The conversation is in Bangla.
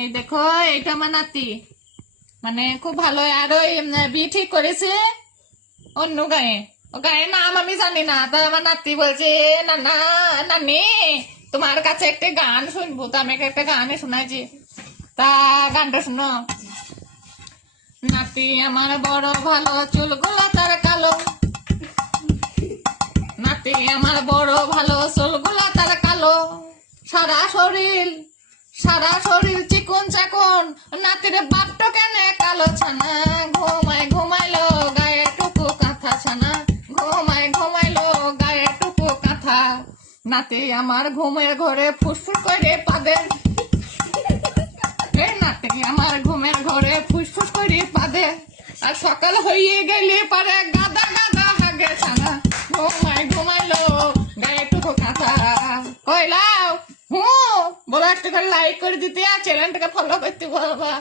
এই দেখো এইটা আমার নাতি, মানে খুব ভালো। আর ওই বিয়ে ঠিক করেছে অন্য গায়ে, ও গায়ে নাম আমি জানি না। তা আমার নাতি বলছে নানা নানি তোমার কাছে একটা গান শুনবো, তো আমি একটা গানে শোনাইছি। তা গানটা শুনো। নাতি আমার বড় ভালো, চুলগুলো তার কালো। নাতি আমার বড় ভালো, চুলগুলো তার কালো। সারা শরীর চিকন চাকন। নাতির বাপটা কেন কালো ছানা, ঘুমায় ঘুমাইলো গায়ে টুকু কাঁথা ছানা, ঘুমায় ঘুমাইলো গায়ে টুকু কাঁথা। নাতি আমার ঘুমের ঘরে ফুসফুস করে পাদে, নাতি আমার ঘুমের ঘরে ফুসফুস করে পাদে। আর সকাল হয়ে গেলে পারে গাদা গাদা হাগে ছানা, ঘুমায় ঘুমাইলো গায়ে টুকু কাঁথা। কইলাও বলো একটা করে লাইক করে দিতে আর চ্যানেলটাকে ফলো করতে বাবা।